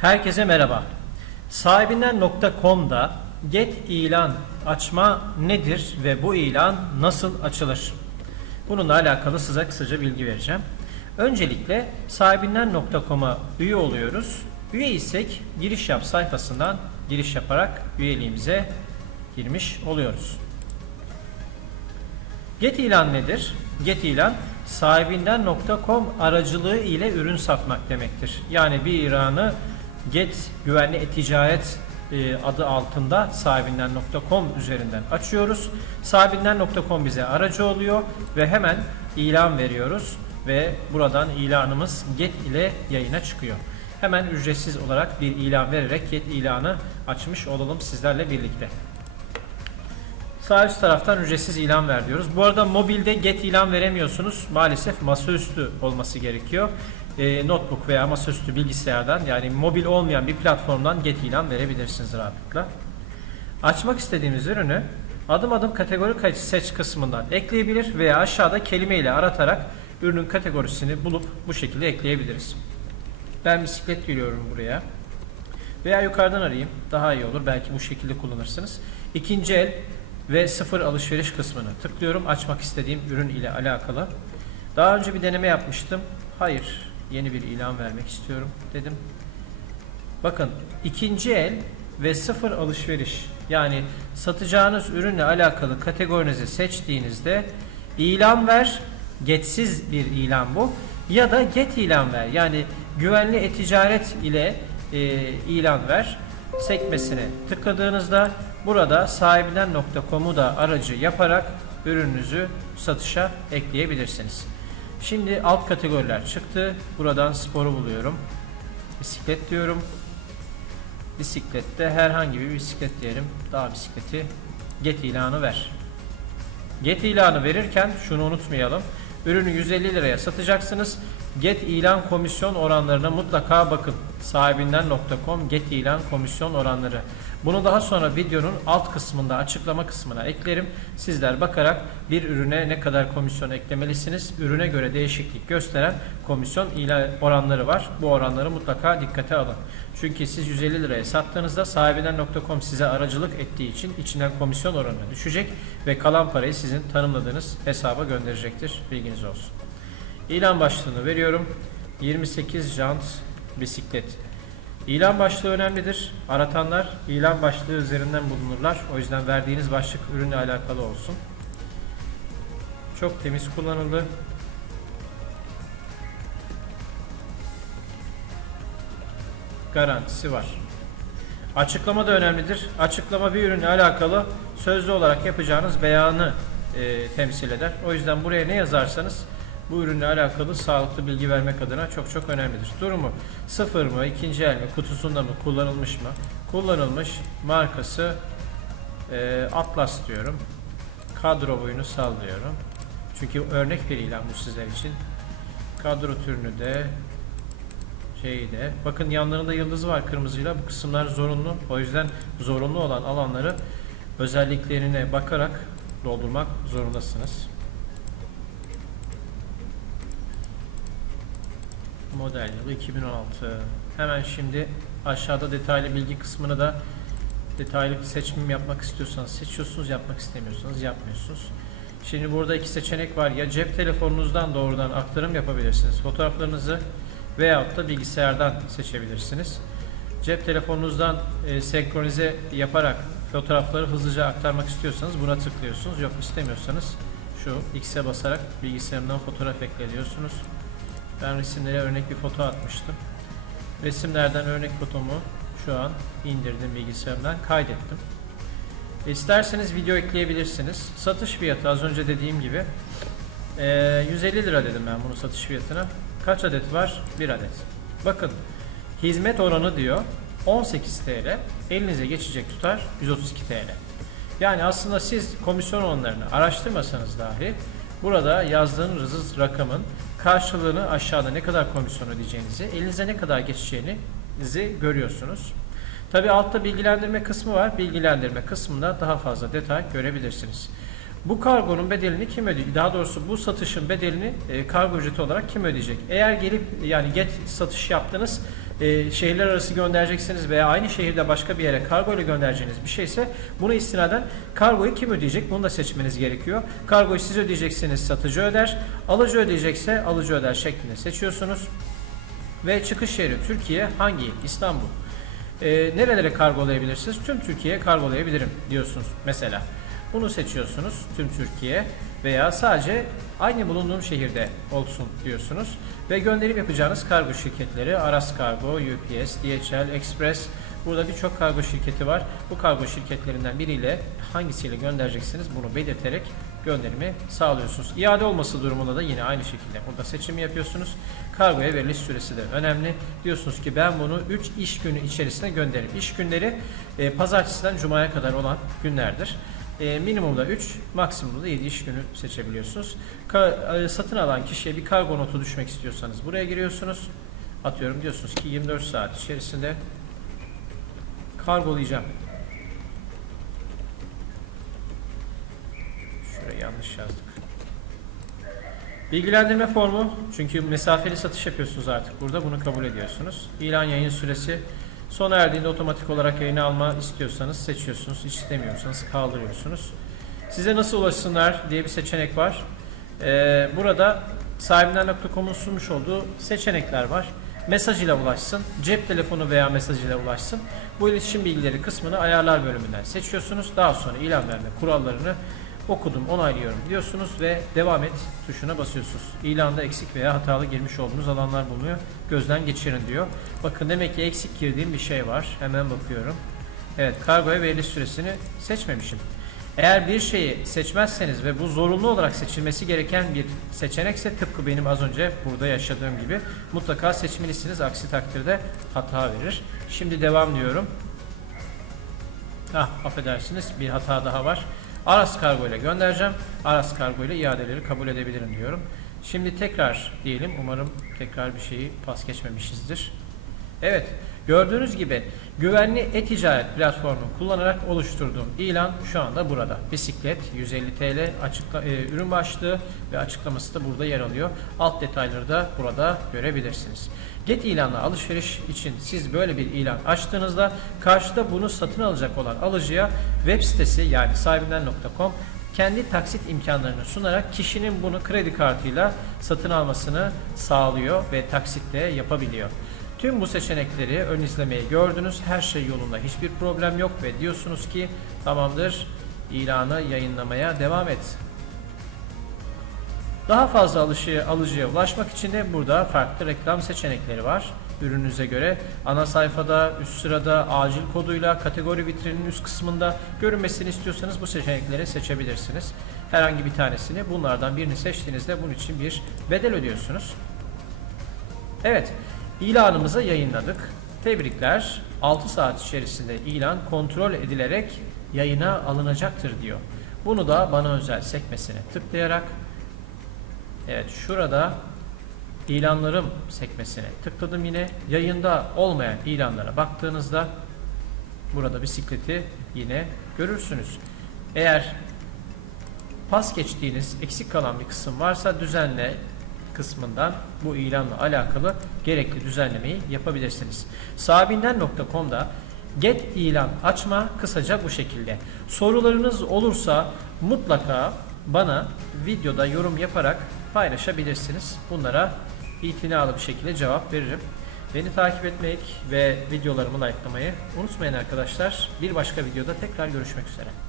Herkese merhaba. Sahibinden.com'da get ilan açma nedir ve bu ilan nasıl açılır? Bununla alakalı size kısaca bilgi vereceğim. Öncelikle sahibinden.com'a üye oluyoruz. Üye isek giriş yap sayfasından giriş yaparak üyeliğimize girmiş oluyoruz. Get ilan nedir? Get ilan sahibinden.com aracılığı ile ürün satmak demektir. Yani bir ilanı Get güvenli e-ticaret e, adı altında sahibinden.com üzerinden açıyoruz. Sahibinden.com bize aracı oluyor ve hemen ilan veriyoruz ve buradan ilanımız Get ile yayına çıkıyor. Hemen ücretsiz olarak bir ilan vererek Get ilanı açmış olalım sizlerle birlikte. Sağ üst taraftan ücretsiz ilan ver diyoruz. Bu arada mobilde get ilan veremiyorsunuz. Maalesef masaüstü olması gerekiyor. Ee, notebook veya masaüstü bilgisayardan yani mobil olmayan bir platformdan get ilan verebilirsiniz rahatlıkla. Açmak istediğimiz ürünü adım adım kategori seç kısmından ekleyebilir veya aşağıda kelime ile aratarak ürünün kategorisini bulup bu şekilde ekleyebiliriz. Ben bisiklet giriyorum buraya. Veya yukarıdan arayayım. Daha iyi olur. Belki bu şekilde kullanırsınız. İkinci el ve sıfır alışveriş kısmını tıklıyorum. Açmak istediğim ürün ile alakalı. Daha önce bir deneme yapmıştım. Hayır, yeni bir ilan vermek istiyorum dedim. Bakın ikinci el ve sıfır alışveriş yani satacağınız ürünle alakalı kategorinizi seçtiğinizde ilan ver, getsiz bir ilan bu ya da get ilan ver yani güvenli e-ticaret ile e, ilan ver sekmesine tıkladığınızda burada sahibinden.com'u da aracı yaparak ürününüzü satışa ekleyebilirsiniz. Şimdi alt kategoriler çıktı. Buradan sporu buluyorum. Bisiklet diyorum. Bisiklette herhangi bir bisiklet diyelim. Dağ bisikleti. Get ilanı ver. Get ilanı verirken şunu unutmayalım. Ürünü 150 liraya satacaksınız. Get ilan komisyon oranlarına mutlaka bakın. Sahibinden.com Get ilan komisyon oranları. Bunu daha sonra videonun alt kısmında açıklama kısmına eklerim. Sizler bakarak bir ürüne ne kadar komisyon eklemelisiniz. Ürüne göre değişiklik gösteren komisyon ilan oranları var. Bu oranları mutlaka dikkate alın. Çünkü siz 150 liraya sattığınızda sahibinden.com size aracılık ettiği için içinden komisyon oranı düşecek ve kalan parayı sizin tanımladığınız hesaba gönderecektir. Bilginiz olsun. İlan başlığını veriyorum. 28 jant bisiklet. İlan başlığı önemlidir. Aratanlar ilan başlığı üzerinden bulunurlar. O yüzden verdiğiniz başlık ürünle alakalı olsun. Çok temiz kullanıldı. Garantisi var. Açıklama da önemlidir. Açıklama bir ürünle alakalı sözlü olarak yapacağınız beyanı e, temsil eder. O yüzden buraya ne yazarsanız bu ürünle alakalı sağlıklı bilgi vermek adına çok çok önemlidir. Durumu sıfır mı, ikinci el mi, kutusunda mı, kullanılmış mı? Kullanılmış markası e, Atlas diyorum. Kadro boyunu sallıyorum. Çünkü örnek bir ilan bu sizler için. Kadro türünü de şeyi de. Bakın yanlarında yıldız var kırmızıyla. Bu kısımlar zorunlu. O yüzden zorunlu olan alanları özelliklerine bakarak doldurmak zorundasınız. Model yılı 2016. Hemen şimdi aşağıda detaylı bilgi kısmını da detaylı bir seçim yapmak istiyorsanız seçiyorsunuz, yapmak istemiyorsanız yapmıyorsunuz. Şimdi burada iki seçenek var. Ya cep telefonunuzdan doğrudan aktarım yapabilirsiniz. Fotoğraflarınızı veyahut da bilgisayardan seçebilirsiniz. Cep telefonunuzdan e, senkronize yaparak fotoğrafları hızlıca aktarmak istiyorsanız buna tıklıyorsunuz. Yok istemiyorsanız şu X'e basarak bilgisayarından fotoğraf ekliyorsunuz. Ben resimlere örnek bir foto atmıştım. Resimlerden örnek fotomu şu an indirdim bilgisayarımdan kaydettim. İsterseniz video ekleyebilirsiniz. Satış fiyatı az önce dediğim gibi eee, 150 lira dedim ben bunu satış fiyatına. Kaç adet var? 1 adet. Bakın hizmet oranı diyor 18 TL. Elinize geçecek tutar 132 TL. Yani aslında siz komisyon oranlarını araştırmasanız dahi burada yazdığınız rakamın karşılığını aşağıda ne kadar komisyon ödeyeceğinizi, elinize ne kadar geçeceğinizi görüyorsunuz. Tabi altta bilgilendirme kısmı var. Bilgilendirme kısmında daha fazla detay görebilirsiniz. Bu kargonun bedelini kim ödeyecek? Daha doğrusu bu satışın bedelini e, kargo ücreti olarak kim ödeyecek? Eğer gelip yani get satış yaptınız e, şehirler arası göndereceksiniz veya aynı şehirde başka bir yere kargo ile göndereceğiniz bir şeyse buna istinaden kargoyu kim ödeyecek bunu da seçmeniz gerekiyor. Kargoyu siz ödeyeceksiniz satıcı öder. Alıcı ödeyecekse alıcı öder şeklinde seçiyorsunuz. Ve çıkış şehri Türkiye hangi? İstanbul. E, nerelere kargolayabilirsiniz? Tüm Türkiye'ye kargolayabilirim diyorsunuz mesela. Bunu seçiyorsunuz tüm Türkiye veya sadece aynı bulunduğum şehirde olsun diyorsunuz. Ve gönderim yapacağınız kargo şirketleri Aras Kargo, UPS, DHL, Express Burada birçok kargo şirketi var. Bu kargo şirketlerinden biriyle hangisiyle göndereceksiniz bunu belirterek gönderimi sağlıyorsunuz. İade olması durumunda da yine aynı şekilde burada seçimi yapıyorsunuz. Kargoya veriliş süresi de önemli. Diyorsunuz ki ben bunu 3 iş günü içerisinde gönderirim. İş günleri e, pazartesiden cumaya kadar olan günlerdir. E, minimumda 3, maksimumda 7 iş günü seçebiliyorsunuz. E, satın alan kişiye bir kargo notu düşmek istiyorsanız buraya giriyorsunuz. Atıyorum diyorsunuz ki 24 saat içerisinde kargolayacağım. Şurayı yanlış yazdık. Bilgilendirme formu çünkü mesafeli satış yapıyorsunuz artık burada bunu kabul ediyorsunuz. İlan yayın süresi sona erdiğinde otomatik olarak yayını alma istiyorsanız seçiyorsunuz. İstemiyorsanız kaldırıyorsunuz. Size nasıl ulaşsınlar diye bir seçenek var. Ee, burada sahibinden.com'un sunmuş olduğu seçenekler var. Mesaj ile ulaşsın, cep telefonu veya mesaj ile ulaşsın. Bu iletişim bilgileri kısmını ayarlar bölümünden seçiyorsunuz. Daha sonra ilan verme kurallarını okudum, onaylıyorum diyorsunuz ve devam et tuşuna basıyorsunuz. İlanda eksik veya hatalı girmiş olduğunuz alanlar bulunuyor. Gözden geçirin diyor. Bakın demek ki eksik girdiğim bir şey var. Hemen bakıyorum. Evet, kargoya veriliş süresini seçmemişim. Eğer bir şeyi seçmezseniz ve bu zorunlu olarak seçilmesi gereken bir seçenekse tıpkı benim az önce burada yaşadığım gibi mutlaka seçmelisiniz. Aksi takdirde hata verir. Şimdi devam diyorum. Ah affedersiniz bir hata daha var. Aras kargo ile göndereceğim. Aras kargo ile iadeleri kabul edebilirim diyorum. Şimdi tekrar diyelim. Umarım tekrar bir şeyi pas geçmemişizdir. Evet. Gördüğünüz gibi güvenli e-ticaret platformu kullanarak oluşturduğum ilan şu anda burada. Bisiklet 150 TL açıkla, e, ürün başlığı ve açıklaması da burada yer alıyor. Alt detayları da burada görebilirsiniz. Get ilanla alışveriş için siz böyle bir ilan açtığınızda karşıda bunu satın alacak olan alıcıya web sitesi yani sahibinden.com kendi taksit imkanlarını sunarak kişinin bunu kredi kartıyla satın almasını sağlıyor ve taksitle yapabiliyor. Tüm bu seçenekleri ön izlemeyi gördünüz. Her şey yolunda. Hiçbir problem yok ve diyorsunuz ki tamamdır ilanı yayınlamaya devam et. Daha fazla alıcıya, alıcıya ulaşmak için de burada farklı reklam seçenekleri var. Ürününüze göre ana sayfada, üst sırada, acil koduyla, kategori vitrinin üst kısmında görünmesini istiyorsanız bu seçenekleri seçebilirsiniz. Herhangi bir tanesini bunlardan birini seçtiğinizde bunun için bir bedel ödüyorsunuz. Evet, ilanımızı yayınladık. Tebrikler. 6 saat içerisinde ilan kontrol edilerek yayına alınacaktır diyor. Bunu da bana özel sekmesine tıklayarak Evet şurada ilanlarım sekmesine tıkladım yine. Yayında olmayan ilanlara baktığınızda burada bisikleti yine görürsünüz. Eğer pas geçtiğiniz eksik kalan bir kısım varsa düzenle kısmından bu ilanla alakalı gerekli düzenlemeyi yapabilirsiniz. Sahibinden.com'da Get ilan açma kısaca bu şekilde. Sorularınız olursa mutlaka bana videoda yorum yaparak paylaşabilirsiniz. Bunlara itinalı bir şekilde cevap veririm. Beni takip etmek ve videolarımı likelamayı unutmayın arkadaşlar. Bir başka videoda tekrar görüşmek üzere.